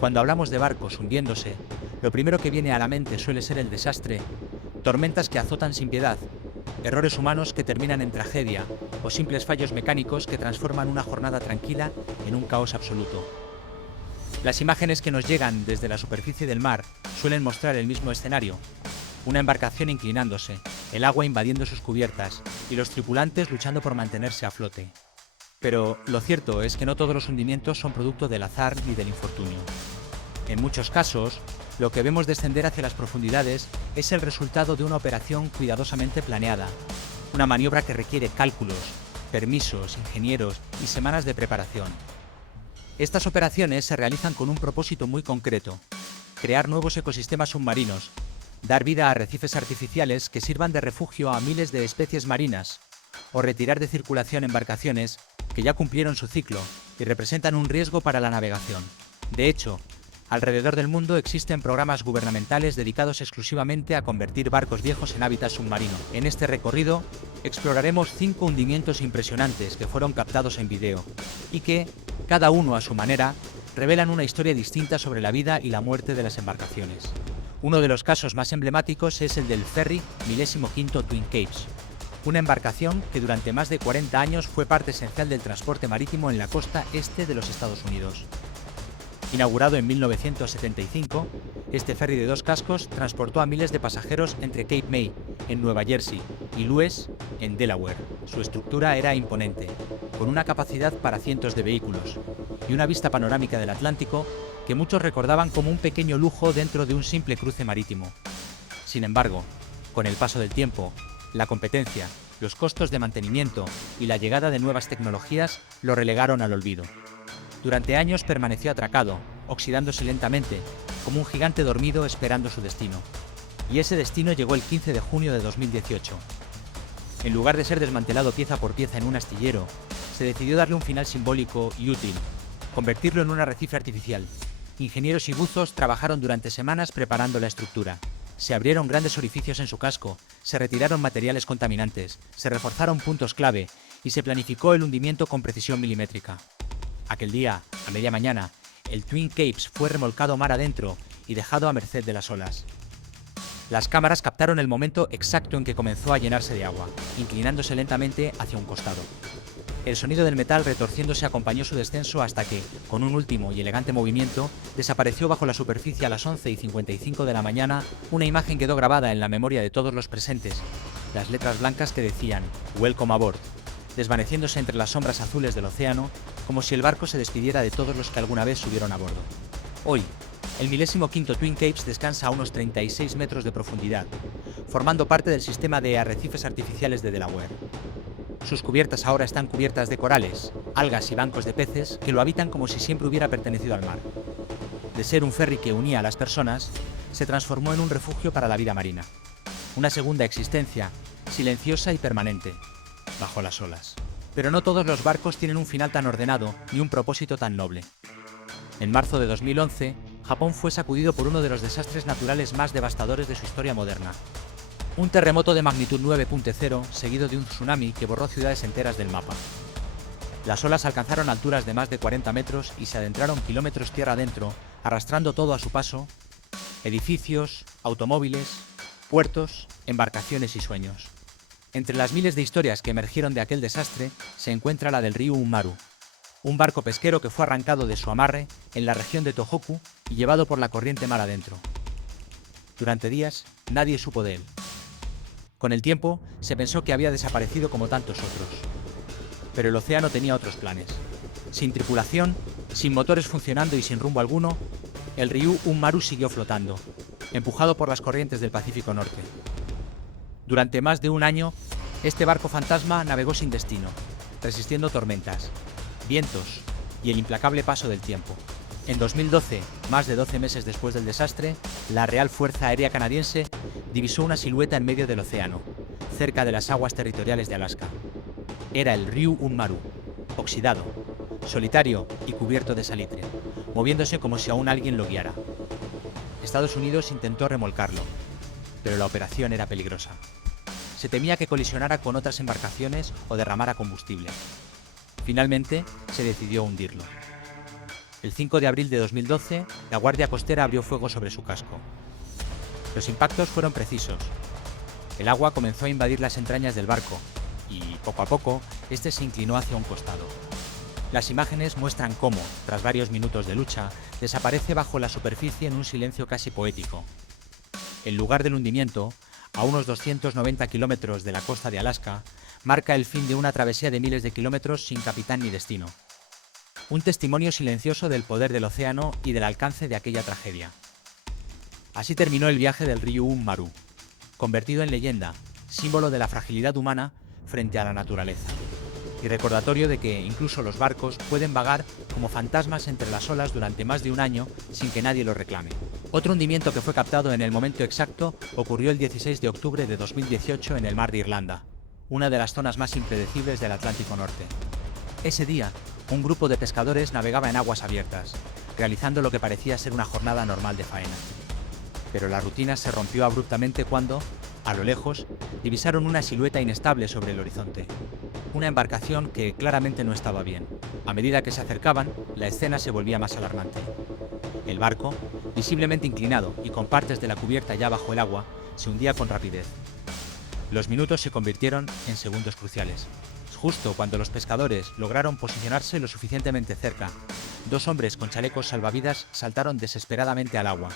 Cuando hablamos de barcos hundiéndose, lo primero que viene a la mente suele ser el desastre, tormentas que azotan sin piedad, errores humanos que terminan en tragedia o simples fallos mecánicos que transforman una jornada tranquila en un caos absoluto. Las imágenes que nos llegan desde la superficie del mar suelen mostrar el mismo escenario: una embarcación inclinándose, el agua invadiendo sus cubiertas y los tripulantes luchando por mantenerse a flote. Pero lo cierto es que no todos los hundimientos son producto del azar ni del infortunio. En muchos casos, lo que vemos descender hacia las profundidades es el resultado de una operación cuidadosamente planeada, una maniobra que requiere cálculos, permisos, ingenieros y semanas de preparación. Estas operaciones se realizan con un propósito muy concreto: crear nuevos ecosistemas submarinos, dar vida a arrecifes artificiales que sirvan de refugio a miles de especies marinas, o retirar de circulación embarcaciones que ya cumplieron su ciclo y representan un riesgo para la navegación. De hecho, alrededor del mundo existen programas gubernamentales dedicados exclusivamente a convertir barcos viejos en hábitat submarino. En este recorrido, exploraremos 5 hundimientos impresionantes que fueron captados en video y que, cada uno a su manera, revelan una historia distinta sobre la vida y la muerte de las embarcaciones. Uno de los casos más emblemáticos es el del ferry 15º Twin Capes, una embarcación que durante más de 40 años fue parte esencial del transporte marítimo en la costa este de los Estados Unidos. Inaugurado en 1975, este ferry de 2 cascos transportó a miles de pasajeros entre Cape May, en Nueva Jersey, y Lewes, en Delaware. Su estructura era imponente, con una capacidad para cientos de vehículos y una vista panorámica del Atlántico que muchos recordaban como un pequeño lujo dentro de un simple cruce marítimo. Sin embargo, con el paso del tiempo, la competencia, los costos de mantenimiento y la llegada de nuevas tecnologías lo relegaron al olvido. Durante años permaneció atracado, oxidándose lentamente, como un gigante dormido esperando su destino. Y ese destino llegó el 15 de junio de 2018. En lugar de ser desmantelado pieza por pieza en un astillero, se decidió darle un final simbólico y útil: convertirlo en un arrecife artificial. Ingenieros y buzos trabajaron durante semanas preparando la estructura. Se abrieron grandes orificios en su casco, se retiraron materiales contaminantes, se reforzaron puntos clave y se planificó el hundimiento con precisión milimétrica. Aquel día, a media mañana, el Twin Capes fue remolcado mar adentro y dejado a merced de las olas. Las cámaras captaron el momento exacto en que comenzó a llenarse de agua, inclinándose lentamente hacia un costado. El sonido del metal retorciéndose acompañó su descenso hasta que, con un último y elegante movimiento, desapareció bajo la superficie a las 11:55 de la mañana. Una imagen quedó grabada en la memoria de todos los presentes: las letras blancas que decían "Welcome aboard", desvaneciéndose entre las sombras azules del océano, como si el barco se despidiera de todos los que alguna vez subieron a bordo. Hoy, el 15º Twin Capes descansa a unos 36 metros de profundidad, formando parte del sistema de arrecifes artificiales de Delaware. Sus cubiertas ahora están cubiertas de corales, algas y bancos de peces que lo habitan como si siempre hubiera pertenecido al mar. De ser un ferry que unía a las personas, se transformó en un refugio para la vida marina. Una segunda existencia, silenciosa y permanente, bajo las olas. Pero no todos los barcos tienen un final tan ordenado ni un propósito tan noble. En marzo de 2011, Japón fue sacudido por uno de los desastres naturales más devastadores de su historia moderna. Un terremoto de magnitud 9.0 seguido de un tsunami que borró ciudades enteras del mapa. Las olas alcanzaron alturas de más de 40 metros y se adentraron kilómetros tierra adentro, arrastrando todo a su paso: edificios, automóviles, puertos, embarcaciones y sueños. Entre las miles de historias que emergieron de aquel desastre se encuentra la del Ryu Unmaru, un barco pesquero que fue arrancado de su amarre en la región de Tohoku y llevado por la corriente mar adentro. Durante días nadie supo de él. Con el tiempo se pensó que había desaparecido como tantos otros. Pero el océano tenía otros planes. Sin tripulación, sin motores funcionando y sin rumbo alguno, el Ryu Unmaru siguió flotando, empujado por las corrientes del Pacífico Norte. Durante más de un año, este barco fantasma navegó sin destino, resistiendo tormentas, vientos y el implacable paso del tiempo. En 2012, más de 12 meses después del desastre, la Real Fuerza Aérea Canadiense divisó una silueta en medio del océano, cerca de las aguas territoriales de Alaska. Era el Ryu Unmaru, oxidado, solitario y cubierto de salitre, moviéndose como si aún alguien lo guiara. Estados Unidos intentó remolcarlo, pero la operación era peligrosa. Se temía que colisionara con otras embarcaciones o derramara combustible. Finalmente, se decidió hundirlo. El 5 de abril de 2012, la Guardia Costera abrió fuego sobre su casco. Los impactos fueron precisos. El agua comenzó a invadir las entrañas del barco y, poco a poco, este se inclinó hacia un costado. Las imágenes muestran cómo, tras varios minutos de lucha, desaparece bajo la superficie en un silencio casi poético. El lugar del hundimiento, a unos 290 kilómetros de la costa de Alaska, marca el fin de una travesía de miles de kilómetros sin capitán ni destino. Un testimonio silencioso del poder del océano y del alcance de aquella tragedia. Así terminó el viaje del Ryuun Maru, convertido en leyenda, símbolo de la fragilidad humana frente a la naturaleza, y recordatorio de que incluso los barcos pueden vagar como fantasmas entre las olas durante más de un año sin que nadie los reclame. Otro hundimiento que fue captado en el momento exacto ocurrió el 16 de octubre de 2018 en el mar de Irlanda, una de las zonas más impredecibles del Atlántico Norte. Ese día, un grupo de pescadores navegaba en aguas abiertas, realizando lo que parecía ser una jornada normal de faena. Pero la rutina se rompió abruptamente cuando, a lo lejos, divisaron una silueta inestable sobre el horizonte. Una embarcación que claramente no estaba bien. A medida que se acercaban, la escena se volvía más alarmante. El barco, visiblemente inclinado y con partes de la cubierta ya bajo el agua, se hundía con rapidez. Los minutos se convirtieron en segundos cruciales. Justo cuando los pescadores lograron posicionarse lo suficientemente cerca, dos hombres con chalecos salvavidas saltaron desesperadamente al agua.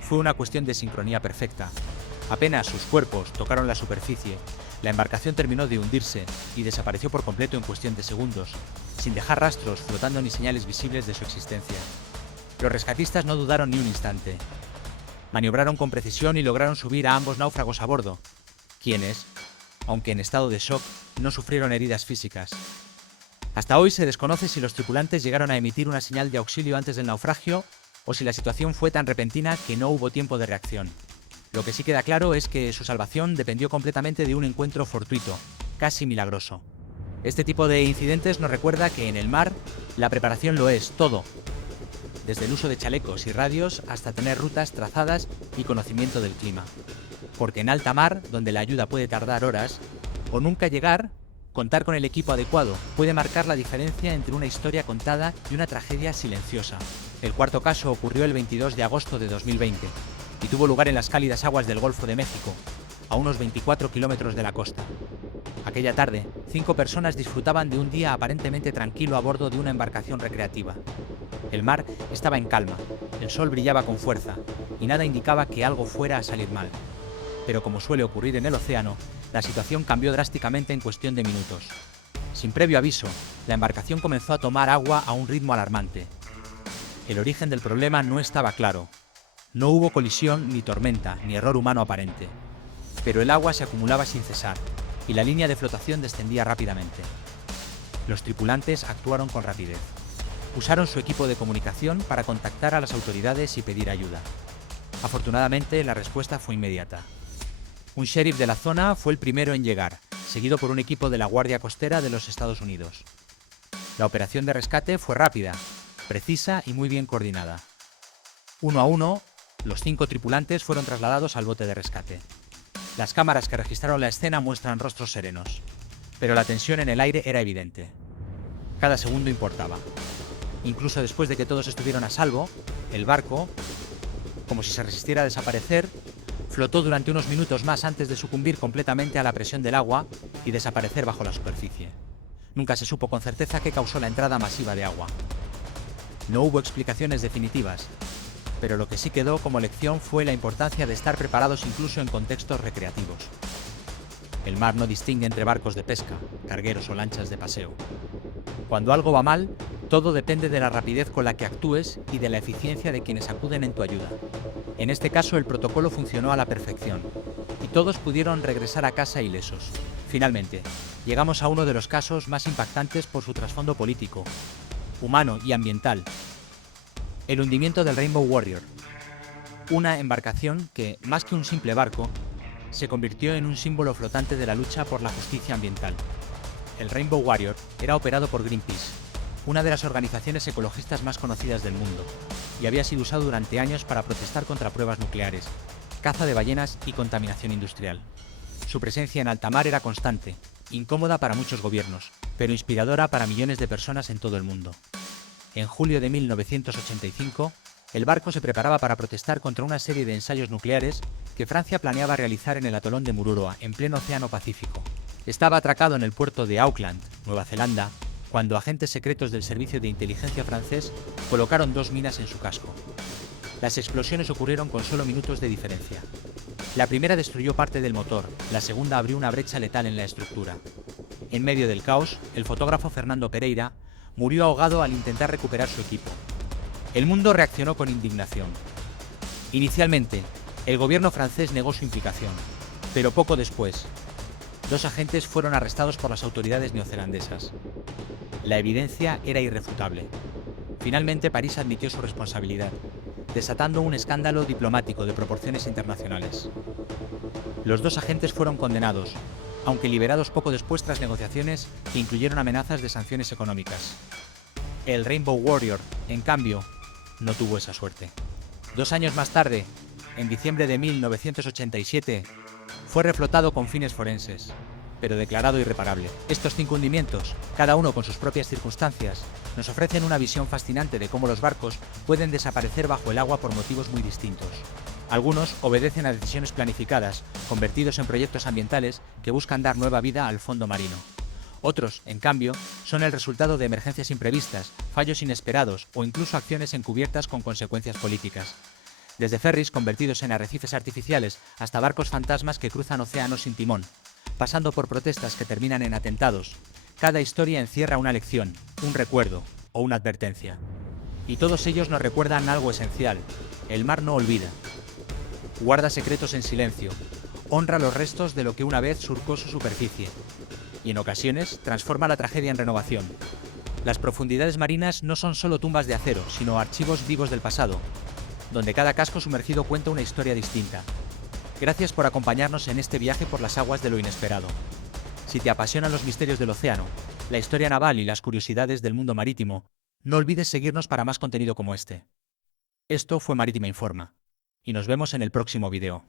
Fue una cuestión de sincronía perfecta. Apenas sus cuerpos tocaron la superficie, la embarcación terminó de hundirse y desapareció por completo en cuestión de segundos, sin dejar rastros flotando ni señales visibles de su existencia. Los rescatistas no dudaron ni un instante. Maniobraron con precisión y lograron subir a ambos náufragos a bordo, quienes, aunque en estado de shock, no sufrieron heridas físicas. Hasta hoy se desconoce si los tripulantes llegaron a emitir una señal de auxilio antes del naufragio o si la situación fue tan repentina que no hubo tiempo de reacción. Lo que sí queda claro es que su salvación dependió completamente de un encuentro fortuito, casi milagroso. Este tipo de incidentes nos recuerda que en el mar, la preparación lo es todo, desde el uso de chalecos y radios hasta tener rutas trazadas y conocimiento del clima. Porque en alta mar, donde la ayuda puede tardar horas, o nunca llegar, contar con el equipo adecuado puede marcar la diferencia entre una historia contada y una tragedia silenciosa. El cuarto caso ocurrió el 22 de agosto de 2020 y tuvo lugar en las cálidas aguas del Golfo de México, a unos 24 kilómetros de la costa. Aquella tarde, 5 personas disfrutaban de un día aparentemente tranquilo a bordo de una embarcación recreativa. El mar estaba en calma, el sol brillaba con fuerza y nada indicaba que algo fuera a salir mal. Pero como suele ocurrir en el océano, la situación cambió drásticamente en cuestión de minutos. Sin previo aviso, la embarcación comenzó a tomar agua a un ritmo alarmante. El origen del problema no estaba claro. No hubo colisión, ni tormenta, ni error humano aparente. Pero el agua se acumulaba sin cesar, y la línea de flotación descendía rápidamente. Los tripulantes actuaron con rapidez. Usaron su equipo de comunicación para contactar a las autoridades y pedir ayuda. Afortunadamente, la respuesta fue inmediata. Un sheriff de la zona fue el primero en llegar, seguido por un equipo de la Guardia Costera de los Estados Unidos. La operación de rescate fue rápida, precisa y muy bien coordinada. Uno a uno, los 5 tripulantes fueron trasladados al bote de rescate. Las cámaras que registraron la escena muestran rostros serenos, pero la tensión en el aire era evidente. Cada segundo importaba. Incluso después de que todos estuvieron a salvo, el barco, como si se resistiera a desaparecer, flotó durante unos minutos más antes de sucumbir completamente a la presión del agua y desaparecer bajo la superficie. Nunca se supo con certeza qué causó la entrada masiva de agua. No hubo explicaciones definitivas, pero lo que sí quedó como lección fue la importancia de estar preparados incluso en contextos recreativos. El mar no distingue entre barcos de pesca, cargueros o lanchas de paseo. Cuando algo va mal, todo depende de la rapidez con la que actúes y de la eficiencia de quienes acuden en tu ayuda. En este caso, el protocolo funcionó a la perfección, y todos pudieron regresar a casa ilesos. Finalmente, llegamos a uno de los casos más impactantes por su trasfondo político, humano y ambiental. El hundimiento del Rainbow Warrior, una embarcación que, más que un simple barco, se convirtió en un símbolo flotante de la lucha por la justicia ambiental. El Rainbow Warrior era operado por Greenpeace, una de las organizaciones ecologistas más conocidas del mundo, y había sido usado durante años para protestar contra pruebas nucleares, caza de ballenas y contaminación industrial. Su presencia en alta mar era constante, incómoda para muchos gobiernos, pero inspiradora para millones de personas en todo el mundo. En julio de 1985, el barco se preparaba para protestar contra una serie de ensayos nucleares que Francia planeaba realizar en el atolón de Mururoa, en pleno Océano Pacífico. Estaba atracado en el puerto de Auckland, Nueva Zelanda, cuando agentes secretos del servicio de inteligencia francés colocaron 2 minas en su casco. Las explosiones ocurrieron con solo minutos de diferencia. La primera destruyó parte del motor, la segunda abrió una brecha letal en la estructura. En medio del caos, el fotógrafo Fernando Pereira murió ahogado al intentar recuperar su equipo. El mundo reaccionó con indignación. Inicialmente, el gobierno francés negó su implicación, pero poco después, 2 agentes fueron arrestados por las autoridades neozelandesas. La evidencia era irrefutable. Finalmente, París admitió su responsabilidad, desatando un escándalo diplomático de proporciones internacionales. Los 2 agentes fueron condenados, aunque liberados poco después tras negociaciones que incluyeron amenazas de sanciones económicas. El Rainbow Warrior, en cambio, no tuvo esa suerte. 2 años más tarde, en diciembre de 1987, fue reflotado con fines forenses, pero declarado irreparable. Estos 5 hundimientos, cada uno con sus propias circunstancias, nos ofrecen una visión fascinante de cómo los barcos pueden desaparecer bajo el agua por motivos muy distintos. Algunos obedecen a decisiones planificadas, convertidos en proyectos ambientales que buscan dar nueva vida al fondo marino. Otros, en cambio, son el resultado de emergencias imprevistas, fallos inesperados o incluso acciones encubiertas con consecuencias políticas. Desde ferries convertidos en arrecifes artificiales hasta barcos fantasmas que cruzan océanos sin timón, pasando por protestas que terminan en atentados, cada historia encierra una lección, un recuerdo o una advertencia. Y todos ellos nos recuerdan algo esencial: el mar no olvida. Guarda secretos en silencio, honra los restos de lo que una vez surcó su superficie, y en ocasiones transforma la tragedia en renovación. Las profundidades marinas no son solo tumbas de acero, sino archivos vivos del pasado, donde cada casco sumergido cuenta una historia distinta. Gracias por acompañarnos en este viaje por las aguas de lo inesperado. Si te apasionan los misterios del océano, la historia naval y las curiosidades del mundo marítimo, no olvides seguirnos para más contenido como este. Esto fue Marítima Informa, y nos vemos en el próximo video.